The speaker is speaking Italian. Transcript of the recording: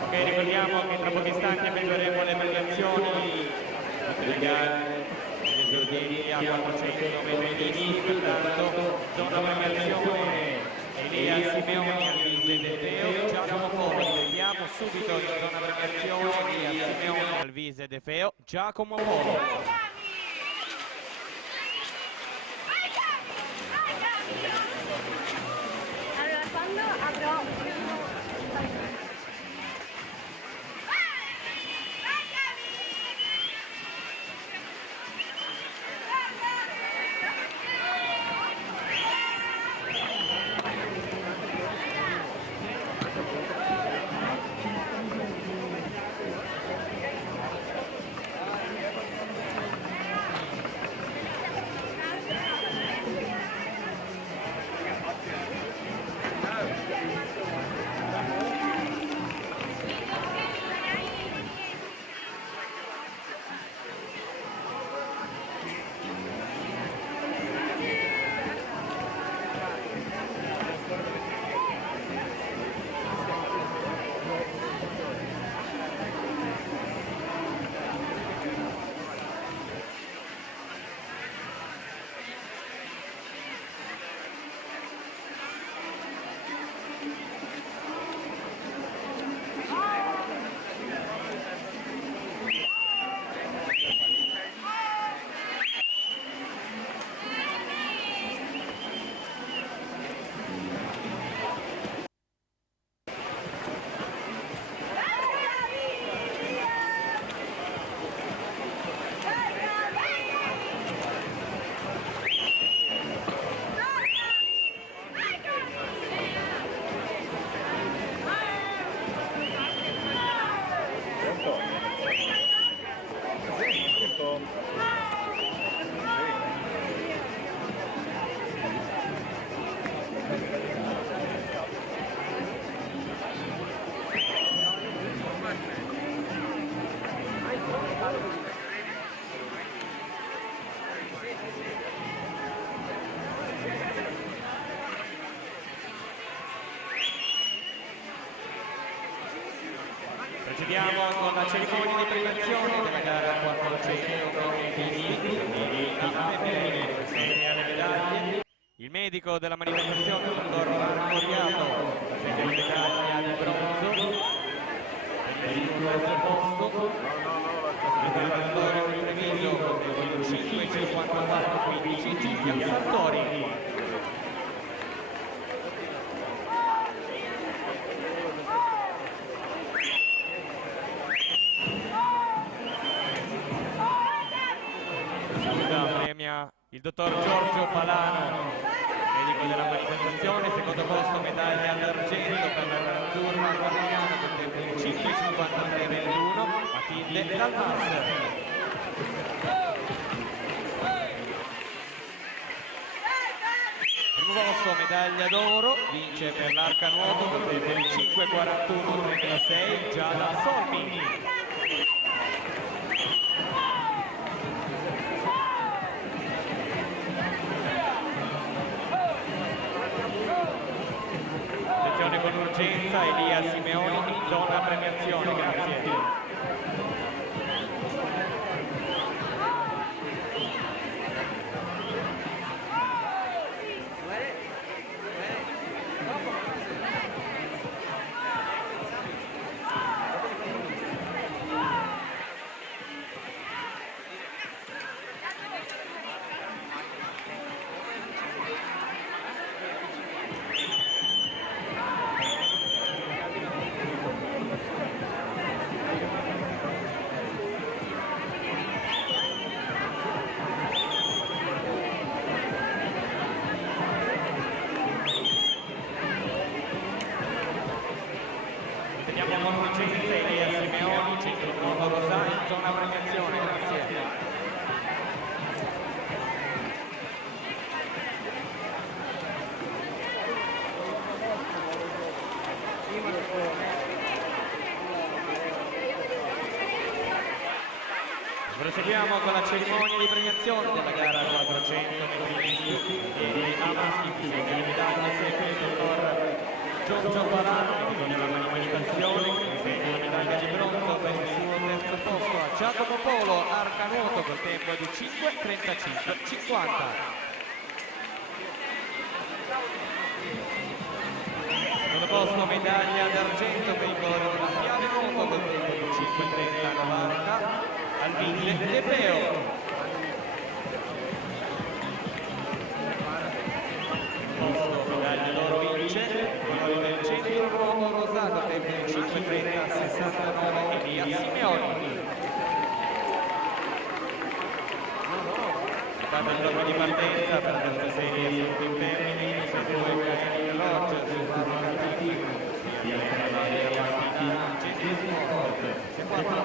Ok, ricordiamo che tra pochi istanti effettueremo le premiazioni delle gare degli esordienti a 400 metri misti, pertanto zona premiazione Elia Simeoni, Alvise De Feo, Giacomo Polo. Vediamo subito in zona premiazione Elia Simeoni, Alvise De Feo, Giacomo Polo. Allora, quando avrò Procediamo con la cerimonia di premiazione della gara 400 femminili serie alle medaglie. Il medico della manifestazione, il dottor Marco Riato, serie alle medaglie di bronzo per il terzo posto. L'allenatore del Treviso del 5,54-15 Giulia Sartori. Premia il dottor Giorgio Palano, medico della manifestazione, secondo posto medaglia d'argento per la azzurra guardiana con tempo di 5,53-21, Matilde Dalmas. Primo posto medaglia d'oro, vince per l'arca nuoto con tempo di 5,41-36, Giada Solmi. Con urgenza Elia Simeoni in zona premiazione, grazie. Con urgenza Elia Simeoni, centro nuovo Rosà in zona premiazione, grazie. Proseguiamo con la cerimonia di premiazione della gara 400 metri e a maschi bisogna le medaglie. Segue il dottor Giorgio Parani della manifestazione che consegna la medaglia di bronzo per il suo terzo posto a Giacomo Polo Arcanuoto col tempo di 5:35:50. Secondo posto medaglia d'argento per il corridore della Piave Nuoto col tempo di 5:30:90 Alvise De Feo. Posto medaglia d'oro vince quello del centro nuovo rosato tempo di 5:30:69 Elia Simeoni. Stata il blocco di partenza per la terza serie sotto i femmini, se due Carini Lodge su Marco Calvino, sia per la Gesti Sport, se 4